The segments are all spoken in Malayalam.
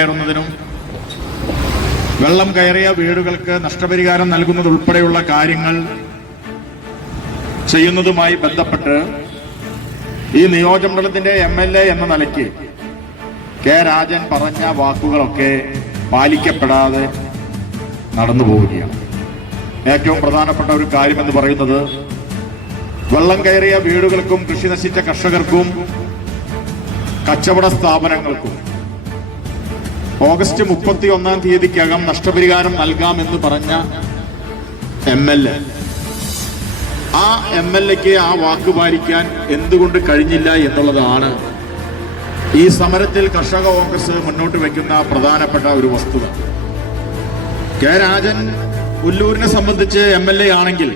കയറുന്നതിനും വെള്ളം കയറിയ വീടുകൾക്ക് നഷ്ടപരിഹാരം നൽകുന്നതുൾപ്പെടെയുള്ള കാര്യങ്ങൾ ചെയ്യുന്നതുമായി ബന്ധപ്പെട്ട് ഈ നിയോജകമണ്ഡലത്തിന്റെ MLA എന്ന നിലയ്ക്ക് കെ രാജൻ പറഞ്ഞ വാക്കുകളൊക്കെ പാലിക്കപ്പെടാതെ നടന്നു പോവുകയാണ്. ഏറ്റവും പ്രധാനപ്പെട്ട ഒരു കാര്യമെന്ന് പറയുന്നത് വെള്ളം കയറിയ വീടുകൾക്കും കൃഷി നശിച്ച കർഷകർക്കും കച്ചവട സ്ഥാപനങ്ങൾക്കും ഓഗസ്റ്റ് 31-ാം തീയതിക്കകം നഷ്ടപരിഹാരം നൽകാമെന്ന് പറഞ്ഞ MLA, ആ MLAക്ക് ആ വാക്ക് പാലിക്കാൻ എന്തുകൊണ്ട് കഴിഞ്ഞില്ല എന്നുള്ളതാണ് ഈ സമരത്തിൽ കർഷക കോൺഗ്രസ് മുന്നോട്ട് വയ്ക്കുന്ന പ്രധാനപ്പെട്ട ഒരു വസ്തുത. കെ രാജൻ പുല്ലൂരിനെ സംബന്ധിച്ച് MLA ആണെങ്കിൽ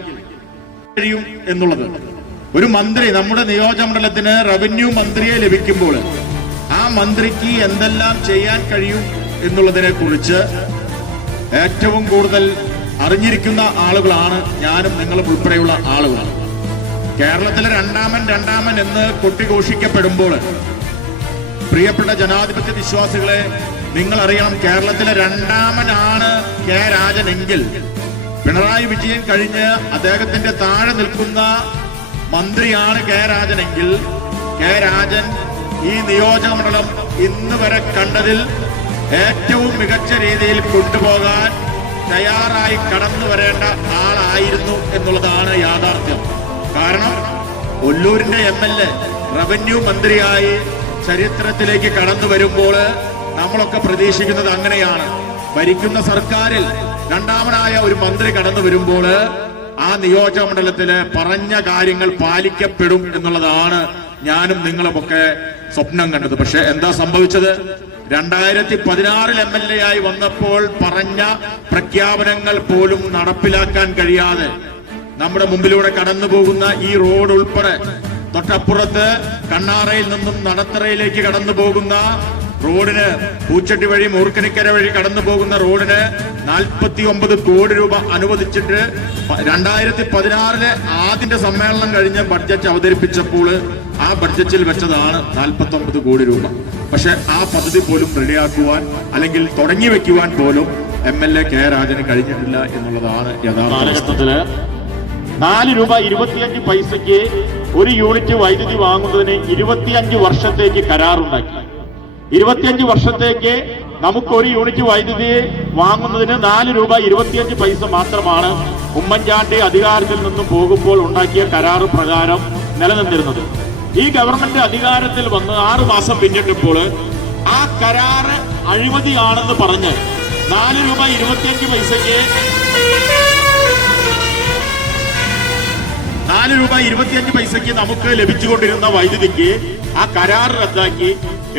കഴിയും എന്നുള്ളത്, ഒരു മന്ത്രി നമ്മുടെ നിയോജകമണ്ഡലത്തിന് റവന്യൂ മന്ത്രിയെ ലഭിക്കുമ്പോൾ ആ മന്ത്രിക്ക് എന്തെല്ലാം ചെയ്യാൻ കഴിയും എന്നുള്ളതിനെ കുറിച്ച് ഏറ്റവും കൂടുതൽ അറിഞ്ഞിരിക്കുന്ന ആളുകളാണ് ഞാനും നിങ്ങളും ഉൾപ്പെടെയുള്ള ആളുകൾ. കേരളത്തിലെ രണ്ടാമൻ എന്ന് കൊട്ടിഘോഷിക്കപ്പെടുമ്പോൾ പ്രിയപ്പെട്ട ജനാധിപത്യ വിശ്വാസികളെ, നിങ്ങൾ അറിയണം, കേരളത്തിലെ രണ്ടാമനാണ് കെ രാജൻ എങ്കിൽ പിണറായി വിജയൻ കഴിഞ്ഞ് അദ്ദേഹത്തിന്റെ താഴെ നിൽക്കുന്ന മന്ത്രിയാണ് കെ രാജനെങ്കിൽ കെ രാജൻ ഈ നിയോജകമണ്ഡലം ഇന്ന് വരെ കണ്ടതിൽ ഏറ്റവും മികച്ച രീതിയിൽ കൊണ്ടുപോകാൻ തയ്യാറായി കടന്നു വരേണ്ട ആളായിരുന്നു എന്നുള്ളതാണ് യാഥാർത്ഥ്യം. കാരണം ഒല്ലൂരിന്റെ MLA റവന്യൂ മന്ത്രിയായി ചരിത്രത്തിലേക്ക് കടന്നു വരുമ്പോൾ നമ്മളൊക്കെ പ്രതീക്ഷിക്കുന്നത് അങ്ങനെയാണ്. ഭരിക്കുന്ന സർക്കാരിൽ രണ്ടാമനായ ഒരു മന്ത്രി കടന്നു വരുമ്പോൾ ആ നിയോജകമണ്ഡലത്തില് പറഞ്ഞ കാര്യങ്ങൾ പാലിക്കപ്പെടും എന്നുള്ളതാണ് ഞാനും നിങ്ങളുമൊക്കെ സ്വപ്നം കണ്ടത്. പക്ഷെ എന്താ സംഭവിച്ചത്? 2016 MLA ആയി വന്നപ്പോൾ പറഞ്ഞ പ്രഖ്യാപനങ്ങൾ പോലും നടപ്പിലാക്കാൻ കഴിയാതെ നമ്മുടെ മുമ്പിലൂടെ കടന്നു പോകുന്ന ഈ റോഡ് ഉൾപ്പെടെ തൊട്ടപ്പുറത്ത് കണ്ണാറയിൽ നിന്നും നടത്തറയിലേക്ക് കടന്നു പോകുന്ന റോഡിന്, പൂച്ചട്ടി വഴി മൂർക്കനിക്കര വഴി കടന്നു പോകുന്ന റോഡിന് 49 കോടി രൂപ അനുവദിച്ചിട്ട് 2016 ആദ്യത്തെ സമ്മേളനം കഴിഞ്ഞ് ബഡ്ജറ്റ് അവതരിപ്പിച്ചപ്പോൾ ആ ബഡ്ജറ്റിൽ വെച്ചതാണ് 49 കോടി രൂപ. പക്ഷെ ആ പദ്ധതി പോലും റെഡിയാക്കുവാൻ അല്ലെങ്കിൽ തുടങ്ങി വെക്കുവാൻ പോലും MLA കെ രാജന് കഴിഞ്ഞിട്ടില്ല എന്നുള്ളതാണ് യഥാർത്ഥത്തിൽ. 4 രൂപ 25 പൈസയ്ക്ക് ഒരു യൂണിറ്റ് വൈദ്യുതി വാങ്ങുന്നതിന് 25 വർഷത്തേക്ക് കരാറുണ്ടാക്കി. 25 വർഷത്തേക്ക് നമുക്ക് ഒരു യൂണിറ്റ് വൈദ്യുതി വാങ്ങുന്നതിന് 4 രൂപ 25 പൈസ മാത്രമാണ് ഉമ്മൻചാണ്ടി അധികാരത്തിൽ നിന്നും പോകുമ്പോൾ ഉണ്ടാക്കിയ കരാറ് പ്രകാരം നിലനിന്നിരുന്നത്. ഈ ഗവൺമെന്റ് അധികാരത്തിൽ വന്ന് 6 മാസം പിന്നിട്ടപ്പോൾ ആ കരാറ് അഴിമതിയാണെന്ന് പറഞ്ഞ് 4 രൂപ 25 പൈസയ്ക്ക് 4 രൂപ 25 പൈസയ്ക്ക് നമുക്ക് ലഭിച്ചുകൊണ്ടിരുന്ന വൈദ്യുതിക്ക് ആ കരാർ റദ്ദാക്കി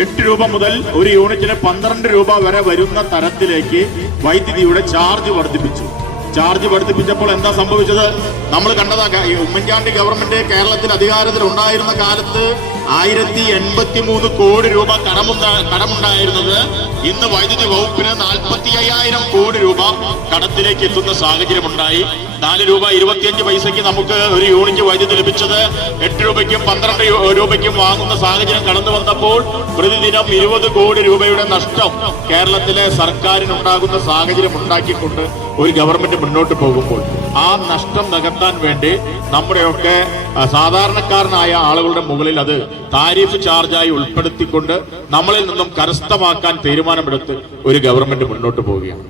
8 രൂപ മുതൽ ഒരു യൂണിറ്റിന് 12 രൂപ വരെ വരുന്ന തരത്തിലേക്ക് വൈദ്യുതിയുടെ ചാർജ് വർദ്ധിപ്പിച്ചു. ചാർജ് വർദ്ധിപ്പിച്ചപ്പോൾ എന്താ സംഭവിച്ചത്? നമ്മൾ കണ്ടതാ. ഉമ്മൻചാണ്ടി ഗവൺമെന്റ് കേരളത്തിൽ അധികാരത്തിൽ ഉണ്ടായിരുന്ന കാലത്ത് 1083 കോടി രൂപ കടമുണ്ടായിരുന്നത് ഇന്ന് വൈദ്യുതി വകുപ്പിന് 45,000 കോടി രൂപ കടത്തിലേക്ക് എത്തുന്ന സാഹചര്യമുണ്ടായി. 4 രൂപ 25 പൈസയ്ക്ക് നമുക്ക് ഒരു യൂണിറ്റ് വൈദ്യുതി ലഭിച്ചത് 8 രൂപയ്ക്കും 12 രൂപയ്ക്കും വാങ്ങുന്ന സാഹചര്യം കടന്നു വന്നപ്പോൾ പ്രതിദിനം 20 കോടി രൂപയുടെ നഷ്ടം കേരളത്തിലെ സർക്കാരിനുണ്ടാകുന്ന സാഹചര്യം ഉണ്ടാക്കിക്കൊണ്ട് ഒരു ഗവൺമെന്റ് മുന്നോട്ട് പോകുമ്പോൾ ആ നഷ്ടം നികത്താൻ വേണ്ടി നമ്മുടെയൊക്കെ സാധാരണക്കാരനായ ആളുകളുടെ മുകളിൽ അത് താരിഫ് ചാർജായി ഉൾപ്പെടുത്തിക്കൊണ്ട് നമ്മളിൽ നിന്നും കരസ്ഥമാക്കാൻ തീരുമാനമെടുത്ത് ഒരു ഗവൺമെന്റ് മുന്നോട്ട് പോവുകയാണ്.